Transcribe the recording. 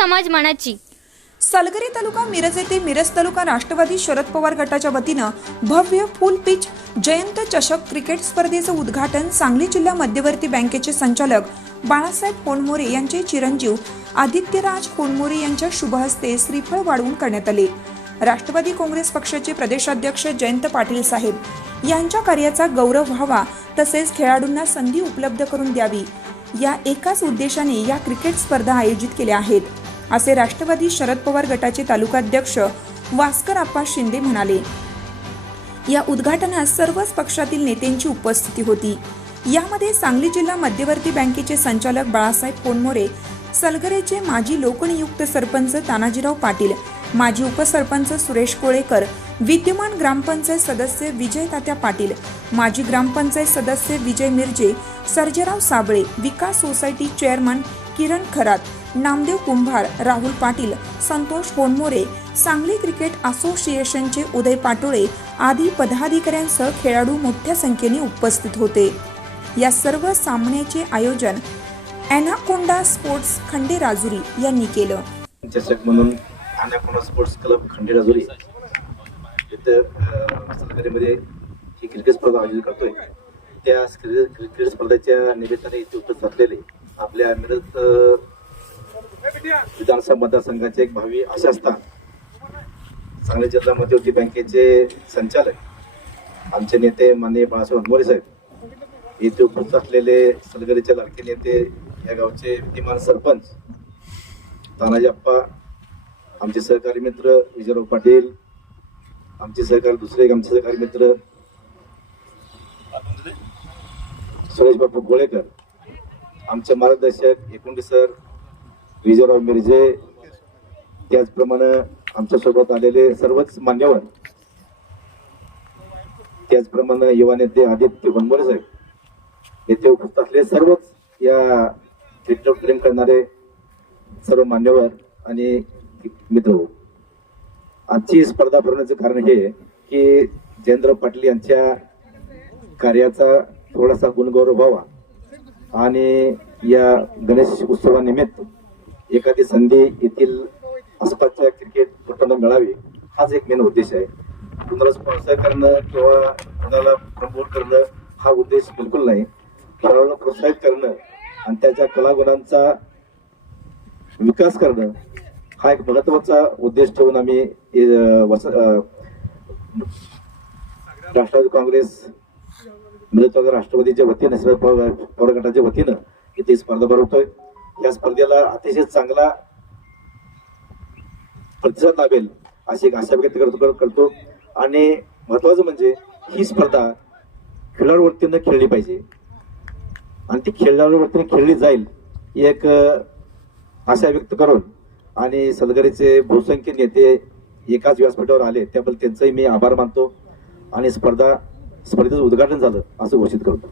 समाज मनाची. सलगरी तालुका मिरज येथे मिरज तालुका राष्ट्रवादी शरद पवार गटाच्या वतीनं भव्य फुल पिच जयंत चषक क्रिकेट स्पर्धेचं उद्घाटन सांगली जिल्हा मध्यवर्ती बँकेचे संचालक बाळासाहेब कोणमोरे यांचे चिरंजीव आदित्यराज कोणमोरे यांच्या शुभहस्ते श्रीफळ वाढवून करण्यात आले. राष्ट्रवादी काँग्रेस पक्षाचे प्रदेशाध्यक्ष जयंत पाटील साहेब यांच्या कार्याचा गौरव व्हावा तसेच खेळाडूंना संधी उपलब्ध करून द्यावी. या एकाच उद्देशाने या क्रिकेट स्पर्धा आयोजित केल्या आहेत. असे राष्ट्रवादी शरद पवार गटाचे तालुकाध्यक्ष वास्कर आप्पा शिंदे म्हणाले या उद्घाटनात सर्वच पक्षातील नेत्यांची उपस्थिती होती. यामध्ये सांगली जिल्हा मध्यवर्ती बँकेचे संचालक बाळासाहेब कोनमोरे सलगरेचे माजी लोकनियुक्त सरपंच तानाजीराव पाटील माजी उपसरपंच सुरेश कोळेकर विद्यमान ग्रामपंचायत सदस्य विजय तात्या पाटील माजी ग्रामपंचायत सदस्य Vijay Mirje Sarjerao Sable Vikas society chairman Kiran Kharat Namdev Kumbhar Rahul Patil Santosh Konmore Sangli cricket असोसिएशनचे उदय पाटोळे आदी पदाधिकाऱ्यांसह खेळाडू मोठ्या संख्येने उपस्थित होते. या सर्व सामन्याचे आयोजन अॅनाकोंडा स्पोर्ट्स खंडे राजुरी यांनी केलं. चषक म्हणून अनाकोंडा स्पोर्ट्स क्लब खंडेराजुरी इथं अं, ही क्रिकेट स्पर्धा आयोजित करतोय. त्या क्रिकेट क्रिकेट स्पर्धेच्या निमित्ताने इथे उपस्थित असलेले आपल्या मिरज विधानसभा मतदारसंघाचे एक भावी आशास्ता सांगली जिल्हा मध्यवर्ती बँकेचे संचालक आमचे नेते माननीय बाळासाहेब मोरे साहेब येथे उपस्थित असलेले सलगरीचे लाडके नेते या गावचे विद्यमान सरपंच तानाजी अप्पा आमचे सहकारी मित्र विजयराव पाटील आमचे सहकारी दुसरे एक आमचे सहकारी मित्र सुरेश बापू गोळेकर आमचे मार्गदर्शक एकुंडी सर विजयराव मिरजे त्याचप्रमाणे आमच्यासोबत आलेले सर्वच मान्यवर त्याचप्रमाणे युवा नेते आदित्य बनमोरे साहेब येथे उपस्थित असलेले सर्वच या क्रिकेट प्रेम करणारे सर्व मान्यवर आणि मित्र हो. आजची स्पर्धा भरवण्याचं कारण हे की जयेंद्र पाटील यांच्या कार्याचा थोडासा गुणगौरव व्हावा आणि या गणेश उत्सवानिमित्त एखादी संधी येथील आसपासच्या क्रिकेटपटूंना मिळावी हाच एक मेन उद्देश आहे. कुणाला स्पॉन्सर करणं किंवा कुणाला प्रमोट करणं हा उद्देश बिलकुल नाही. खेळाडूला प्रोत्साहित करणं आणि त्याच्या कलागुणांचा विकास करणं हा एक महत्त्वाचा उद्देश ठेवून आम्ही राष्ट्रवादी काँग्रेस राष्ट्रवादीच्या वतीनं शरद पवार गटाच्या वतीनं इथे स्पर्धा भरवतोय. या स्पर्धेला अतिशय चांगला प्रतिसाद लाभेल अशी एक आशा व्यक्त करतो करतो. आणि महत्वाचं म्हणजे ही स्पर्धा खेळाडूवरतीनं खेळली पाहिजे. आणि ती खेळाडूवरतीने खेळली जाईल ही एक आशा व्यक्त करून आणि सलगरीचे बहुसंख्य नेते एकाच व्यासपीठावर आले त्याबद्दल त्यांचंही मी आभार मानतो. आणि स्पर्धा स्पर्धेचं उद्घाटन झालं असं घोषित करतो.